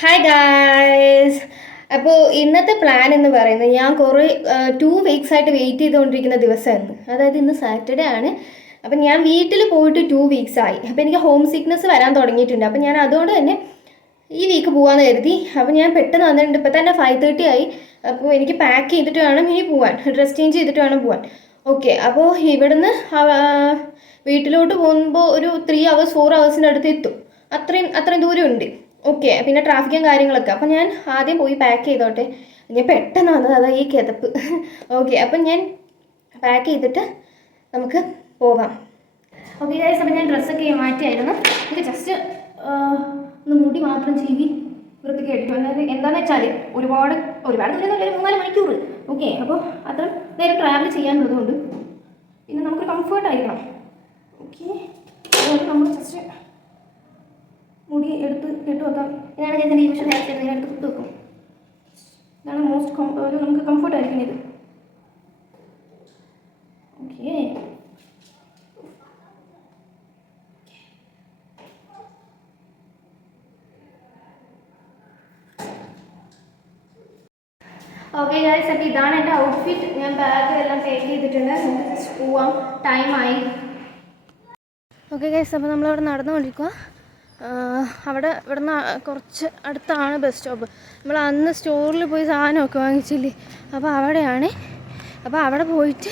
Hi guys. അപ്പോൾ ഇന്നത്തെ plan എന്ന് പറയുന്നത് ഞാൻ കുറേ 2 വീക്സ് ആയിട്ട് വെയിറ്റ് ചെയ്തുകൊണ്ടിരിക്കുന്ന ദിവസമായിരുന്നു. അതായത് ഇന്ന് സാറ്റർഡേ ആണ്. അപ്പം ഞാൻ വീട്ടിൽ പോയിട്ട് 2 വീക്സ് ആയി. അപ്പോൾ എനിക്ക് ഹോം സിക്നെസ് വരാൻ തുടങ്ങിയിട്ടുണ്ട്. അപ്പം ഞാൻ അതുകൊണ്ട് തന്നെ ഈ വീക്ക് പോകാമെന്ന് കരുതി. അപ്പോൾ ഞാൻ പെട്ടെന്ന് വന്നിട്ടുണ്ട്. ഇപ്പം തന്നെ 5:30 ആയി. അപ്പോൾ എനിക്ക് പാക്ക് ചെയ്തിട്ട് വേണം ഇനി പോകാൻ, ഡ്രസ് ചേഞ്ച് ചെയ്തിട്ട് വേണം പോകാൻ. ഓക്കെ, അപ്പോൾ ഇവിടുന്ന് വീട്ടിലോട്ട് പോകുമ്പോൾ ഒരു 3 hours 4 hours അടുത്ത് എത്തും. അത്രയും ദൂരമുണ്ട്. ഓക്കെ, പിന്നെ ട്രാഫിക്കും കാര്യങ്ങളൊക്കെ. അപ്പം ഞാൻ ആദ്യം പോയി പാക്ക് ചെയ്തോട്ടെ. ഞാൻ പെട്ടെന്ന് വന്നത് അതാ ഈ കിതപ്പ്. ഓക്കെ, അപ്പം ഞാൻ പാക്ക് ചെയ്തിട്ട് നമുക്ക് പോകാം. ഓക്കെ ഗൈസ്, അപ്പം ഞാൻ ഡ്രസ്സൊക്കെ മാറ്റിയായിരുന്നു. എനിക്ക് ജസ്റ്റ് ഒന്ന് മുടി മാത്രം ചീവി വൃത്തിക്കായിട്ട്. അതായത് എന്താണെന്ന് വെച്ചാൽ ഒരുപാട് ദൂരം ഒരു 3-4 മണിക്കൂർ. ഓക്കെ, അപ്പോൾ അത്ര നേരം ട്രാവൽ ചെയ്യാനുള്ളതുകൊണ്ട് പിന്നെ നമുക്കൊരു കംഫേർട്ടായിരിക്കണം. ഓക്കെ, അതുകൊണ്ട് നമ്മൾ ജസ്റ്റ് മുടി എടുത്ത് ഇട്ട് വെക്കാം. ഇതാണ് ഞാൻ എൻ്റെ യൂഷ്വൽ ഹെയർ സ്റ്റൈൽ. എടുത്ത് കുത്ത് വെക്കും. ഇതാണ് ഒരു നമുക്ക് കംഫർട്ടായിരിക്കും ഇത്. ഓക്കെ, ഓക്കെ ഗൈസ്, അപ്പോൾ ഇതാണ് എൻ്റെ ഔട്ട്ഫിറ്റ്. ഞാൻ ബാഗ് എല്ലാം പാക്ക് ചെയ്തിട്ടുണ്ട്. നമുക്ക് ജസ്റ്റ് പോവാം, ടൈമായി. ഓക്കെ ഗൈസ്, അപ്പോൾ നമ്മളിവിടെ നടന്നുകൊണ്ടിരിക്കുക. ഇവിടുന്ന് കുറച്ച് അടുത്താണ് ബസ് സ്റ്റോപ്പ്. നമ്മൾ അന്ന് സ്റ്റോറിൽ പോയി സാധനമൊക്കെ വാങ്ങിച്ചില്ലേ, അപ്പോൾ അവിടെയാണ്. അപ്പോൾ അവിടെ പോയിട്ട്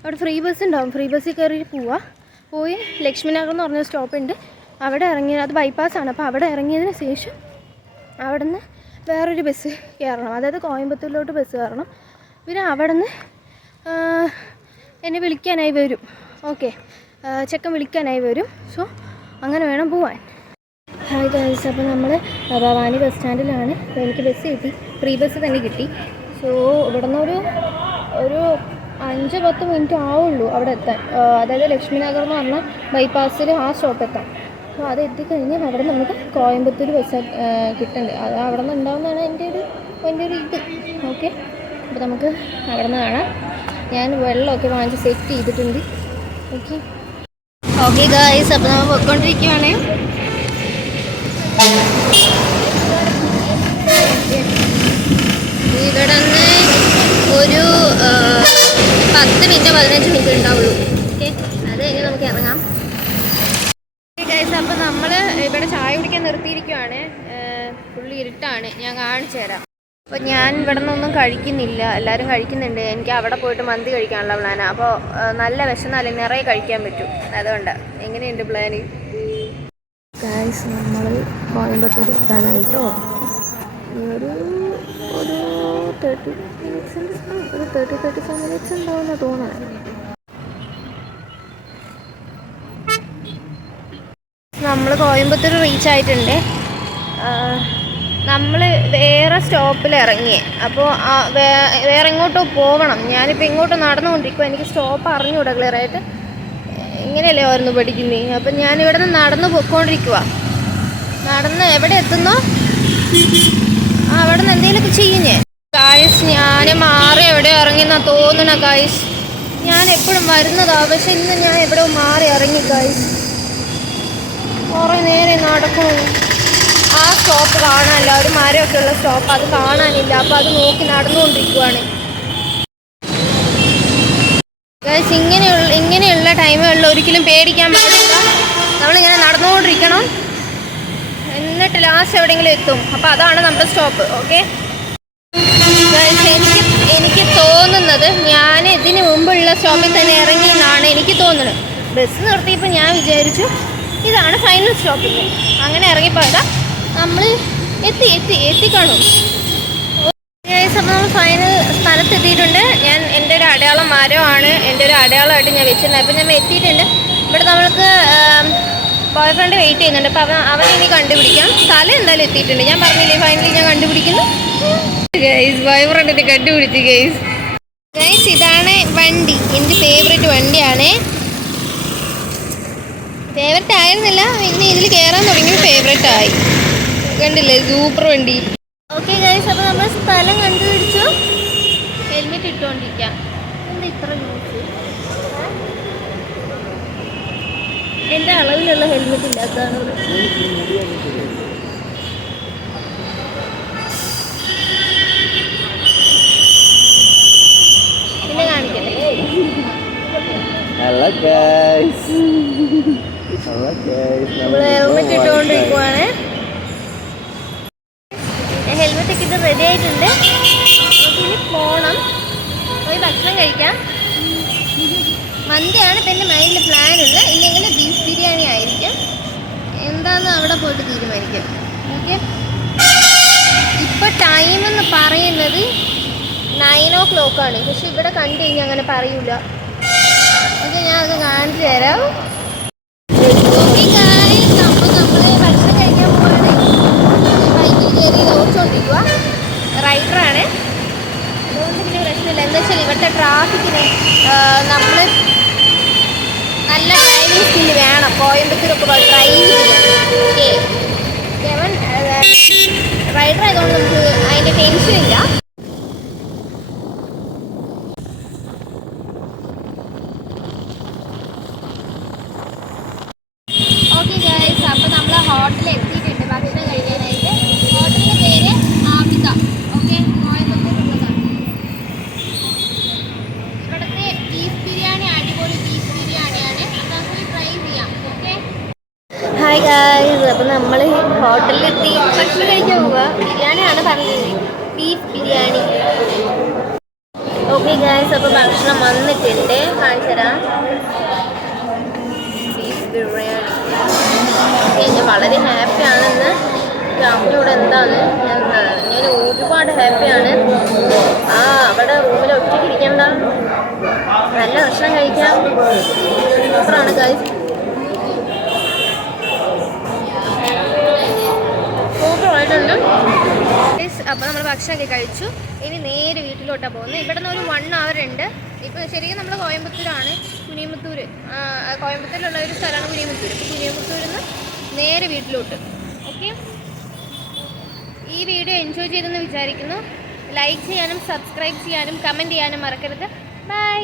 അവിടെ ഫ്രീ ബസ് ഉണ്ടാവും. ഫ്രീ ബസ്സിൽ കയറി പോയി ലക്ഷ്മി നഗർ എന്ന് പറഞ്ഞ സ്റ്റോപ്പുണ്ട്. അവിടെ ഇറങ്ങി, അത് ബൈപ്പാസ്സാണ്. അപ്പോൾ അവിടെ ഇറങ്ങിയതിന് ശേഷം അവിടെ നിന്ന് വേറൊരു ബസ് കയറണം. അതായത് കോയമ്പത്തൂരിലോട്ട് ബസ് കയറണം. പിന്നെ അവിടെ നിന്ന് എന്നെ വിളിക്കാനായി വരും. ഓക്കെ, ചെക്കൻ വിളിക്കാനായി വരും. സോ അങ്ങനെ വേണം പോവാൻ. ഹായ് ഗൈസ്, അപ്പോൾ നമ്മൾ ഭവാനി ബസ് സ്റ്റാൻഡിലാണ്. അപ്പോൾ എനിക്ക് ബസ് കിട്ടി, ഫ്രീ ബസ് തന്നെ കിട്ടി. സോ ഇവിടെ നിന്ന് ഒരു 5-10 മിനിറ്റ് ആവുള്ളൂ അവിടെ എത്താൻ. അതായത് ലക്ഷ്മി നഗർ എന്ന് പറഞ്ഞാൽ ബൈപ്പാസിൽ ആ സ്റ്റോപ്പ് എത്താം. അപ്പോൾ അത് എത്തിക്കഴിഞ്ഞാൽ അവിടെ നമുക്ക് കോയമ്പത്തൂർ ബസ് കിട്ടുന്നുണ്ട്. അത് അവിടെ നിന്ന് ഉണ്ടാവുന്നതാണ് എൻ്റെ ഒരു ഇത്. ഓക്കെ, അപ്പോൾ നമുക്ക് അവിടെ നിന്ന് കാണാം. ഞാൻ വെള്ളമൊക്കെ വാങ്ങിച്ച് സെറ്റ് ചെയ്തിട്ടുണ്ട്. ഓക്കെ ഗൈസ്, അപ്പോൾ നമ്മൾ പോയിക്കൊണ്ടിരിക്കുകയാണേ. ഇവിടെ നിന്ന് ഒരു 10-15 മിനിറ്റ് ഉണ്ടാവുള്ളൂ. ഓക്കെ, അത് കഴിഞ്ഞ് നമുക്ക് ഇറങ്ങാം. ഗൈസ്, അപ്പോൾ നമ്മൾ ഇവിടെ ചായ കുടിക്കാൻ നിർത്തിയിരിക്കുകയാണ്. ഫുള്ളി ഇരുട്ടാണ്, ഞാൻ കാണിച്ചു തരാം. അപ്പോൾ ഞാൻ ഇവിടെ നിന്നൊന്നും കഴിക്കുന്നില്ല, എല്ലാവരും കഴിക്കുന്നുണ്ട്. എനിക്ക് അവിടെ പോയിട്ട് മന്തി കഴിക്കാനുള്ള പ്ലാനാണ്. അപ്പോൾ നല്ല വിശന്നാലും നിറയെ കഴിക്കാൻ പറ്റും. അതുകൊണ്ട് എങ്ങനെയുണ്ട് പ്ലാന്? ഗൈസ്, നമ്മൾ കോയമ്പത്തൂർ എത്താനായിട്ടോ ഒരു 35 മിനിറ്റ്സ് ഉണ്ടാവുമെന്ന് തോന്നുന്നത്. നമ്മൾ കോയമ്പത്തൂർ റീച്ച് ആയിട്ടുണ്ട്. നമ്മൾ വേറെ സ്റ്റോപ്പിൽ ഇറങ്ങി. അപ്പോൾ വേറെ എങ്ങോട്ടോ പോകണം. ഞാനിപ്പോൾ ഇങ്ങോട്ട് നടന്നുകൊണ്ടിരിക്കുക. എനിക്ക് സ്റ്റോപ്പ് അറിഞ്ഞുകൂടാ ക്ലിയറായിട്ട്. ഇങ്ങനെയല്ലേ ഓരോന്ന് പഠിക്കുന്നത്. അപ്പം ഞാനിവിടെ നിന്ന് നടന്ന് പോയിക്കൊണ്ടിരിക്കുക. നടന്ന് എവിടെ എത്തുന്നോ അവിടെ നിന്ന് എന്തെങ്കിലുമൊക്കെ ചെയ്യുന്നേ. ഗായ്സ്, ഞാൻ മാറി എവിടെ ഇറങ്ങിയെന്നാ തോന്നണ ഗായ്സ്. ഞാൻ എപ്പോഴും വരുന്നതാ, പക്ഷെ ഇന്ന് ഞാൻ എവിടെ മാറി ഇറങ്ങി ഗായ്സ്. കുറേ നേരം നടക്കണം. ആ സ്റ്റോപ്പ് കാണാനില്ല, ഒരു മരമൊക്കെ ഉള്ള സ്റ്റോപ്പ്, അത് കാണാനില്ല. അപ്പോൾ അത് നോക്കി നടന്നുകൊണ്ടിരിക്കുവാണ് ഗൈസ്. ഇങ്ങനെയുള്ള ടൈമുകളിൽ ഒരിക്കലും പേടിക്കാൻ പാടില്ല. നമ്മളിങ്ങനെ നടന്നുകൊണ്ടിരിക്കണം, എന്നിട്ട് ലാസ്റ്റ് എവിടെയെങ്കിലും എത്തും. അപ്പോൾ അതാണ് നമ്മുടെ സ്റ്റോപ്പ്. ഓക്കെ ഗൈസ്, എനിക്ക് തോന്നുന്നത് ഞാൻ ഇതിന് മുമ്പുള്ള സ്റ്റോപ്പിൽ തന്നെ ഇറങ്ങി എന്നാണ് എനിക്ക് തോന്നുന്നത്. ബസ് നിർത്തിയപ്പോൾ ഞാൻ വിചാരിച്ചു ഇതാണ് ഫൈനൽ സ്റ്റോപ്പിങ്. അങ്ങനെ ഇറങ്ങിപ്പോയതാ. നമ്മൾ എത്തിക്കാണും. അപ്പോൾ നമ്മൾ ഫൈനൽ സ്ഥലത്തെത്തിയിട്ടുണ്ട്. എൻ്റെ ഒരു അടയാളം മരമാണ് എൻ്റെ ഒരു അടയാളമായിട്ട് ഞാൻ വെച്ചിട്ടുണ്ട്. അപ്പോൾ ഞാൻ എത്തിയിട്ടുണ്ട്. ഇവിടെ നമ്മൾക്ക് ബോയ് ഫ്രണ്ട് വെയിറ്റ് ചെയ്യുന്നുണ്ട്. അപ്പോൾ അവനെ ഇനി കണ്ടുപിടിക്കാം. സ്ഥലം എന്തായാലും എത്തിയിട്ടുണ്ട്. ഞാൻ പറഞ്ഞില്ലേ ഫൈനലി ഞാൻ കണ്ടുപിടിക്കുന്നു. ഗൈസ്, ബോയ് ഫ്രണ്ടിനെ കണ്ടുപിടിച്ചു ഗൈസ്. ഇതാണ് വണ്ടി, എൻ്റെ ഫേവറേറ്റ് വണ്ടിയാണ്. ഫേവറേറ്റ് ആയിരുന്നില്ല, പിന്നെ ഇതിൽ കയറാൻ തുടങ്ങി ഫേവറേറ്റ് ആയി. കണ്ടില്ലേ, സൂപ്പർ വണ്ടി. ഓക്കെ ഗൈസ്, അപ്പോൾ നമ്മൾ സ്ഥലം കണ്ടുപിടിച്ചു. ഹെൽമെറ്റ് ഇട്ടുകൊണ്ടിരിക്കാം. എന്താ ഇത്ര ന്യൂസ്? എൻ്റെ അളവിലുള്ള ഹെൽമെറ്റ് ഇല്ലാത്തതാണ്. Hello guys. Hello guys. നമ്മൾ ഹെൽമെറ്റ് ഇട്ടുകൊണ്ടിരിക്കുവാണ്. ഹെൽമെറ്റ് ഒക്കെ ഇത് റെഡി ആയിട്ടുണ്ട്. നമുക്കിനി പോകണം, പോയി ഭക്ഷണം കഴിക്കാം. മന്തിയാണ് ഇപ്പം എൻ്റെ മൈൻഡിൽ പ്ലാനുള്ള, ഇല്ലെങ്കിൽ ബീഫ് ബിരിയാണി ആയിരിക്കും. എന്താണെന്ന് അവിടെ പോയിട്ട് തീരുമാനിക്കും. ഓക്കെ, ഇപ്പോൾ ടൈം എന്ന് പറയുന്നത് 9 o'clock ആണ്. പക്ഷെ ഇവിടെ കണ്ടു കഴിഞ്ഞാൽ അങ്ങനെ പറയൂല. ഓക്കെ, ഞാൻ അത് കാണിച്ചു തരാം. ഓക്കെ ഗായ്സ്, അപ്പോൾ നമ്മൾ ഭക്ഷണം കഴിക്കാൻ പോവാണ്. ബൈക്കിൽ കയറി ഓടിച്ചുകൊണ്ടിരിക്കുക. റൈഡറാണ്, അതുകൊണ്ട് പിന്നെ പ്രശ്നമില്ല. എന്താ വെച്ചാൽ ഇവിടുത്തെ ട്രാഫിക്കിന് നമ്മൾ നല്ല ഡ്രൈവിംഗ് സ്കില്ല് വേണം. കോയമ്പത്തൂരൊക്കെ ഡ്രൈവ് ചെയ്യാൻ. ഓക്കെ, അവൻ റൈഡർ ആയതുകൊണ്ട് നമുക്ക് അതിൻ്റെ ടെൻഷനില്ല. ഓക്കെ ഗൈസ്, അപ്പോൾ നമ്മൾ ഹോട്ടലിൽ എത്തിയിട്ടുണ്ട് ഭക്ഷണം കഴിക്കാനായിട്ട്. ഹോട്ടലിൻ്റെ പേര് ആബിദ. ഓക്കെ, കോയമ്പത്തൂരുള്ളതാണ്. ഇവിടുത്തെ ബീഫ് ബിരിയാണി അടിപൊളി ബീഫ് ബിരിയാണിയാണ്. നമുക്ക് ട്രൈ ചെയ്യാം. ഓക്കെ, ഹായ് ഗൈസ്, അപ്പോൾ നമ്മൾ ഹോട്ടലിലെത്തി ഭക്ഷണം കഴിക്കാൻ പോവുക. ബിരിയാണിയാണ് പറഞ്ഞത്, ബീഫ് ബിരിയാണി. ഓക്കെ ഗൈസ്, അപ്പോൾ ഭക്ഷണം വന്നിട്ടുണ്ട്, കാണിച്ചു തരാം. ബീഫ് ബിരിയാണി. ഞാൻ വളരെ ഹാപ്പിയാണെന്ന് അമ്മയോട്. എന്താണ് ഞാൻ ഒരുപാട് ഹാപ്പിയാണ്. അവിടെ റൂമിൽ ഒറ്റയ്ക്ക് ഇരിക്കണ്ട, നല്ല ഭക്ഷണം കഴിക്കാം. സൂപ്പറാണ് ഗൈസ്, സൂപ്പറായിട്ടുണ്ട്. അപ്പോൾ നമ്മൾ ഭക്ഷണമൊക്കെ കഴിച്ചു. ഇനി നേരെ വീട്ടിലോട്ടാണ് പോകുന്നത്. ഇവിടെ നിന്ന് ഒരു 1 hour ഉണ്ട്. ഇപ്പോൾ ശരിക്കും നമ്മൾ കോയമ്പത്തൂരാണ്. കുനിയമുത്തൂർ, കോയമ്പത്തൂരിലുള്ള ഒരു സ്ഥലമാണ് കുനിയമുത്തൂർ. അപ്പോൾ കുനിയമുത്തൂരിൽ നിന്ന് നേരെ വീട്ടിലോട്ട്. ഓക്കെ, ഈ വീഡിയോ എൻജോയ് ചെയ്തെന്ന് വിചാരിക്കുന്നു. ലൈക്ക് ചെയ്യാനും സബ്സ്ക്രൈബ് ചെയ്യാനും കമൻറ്റ് ചെയ്യാനും മറക്കരുത്. ബൈ.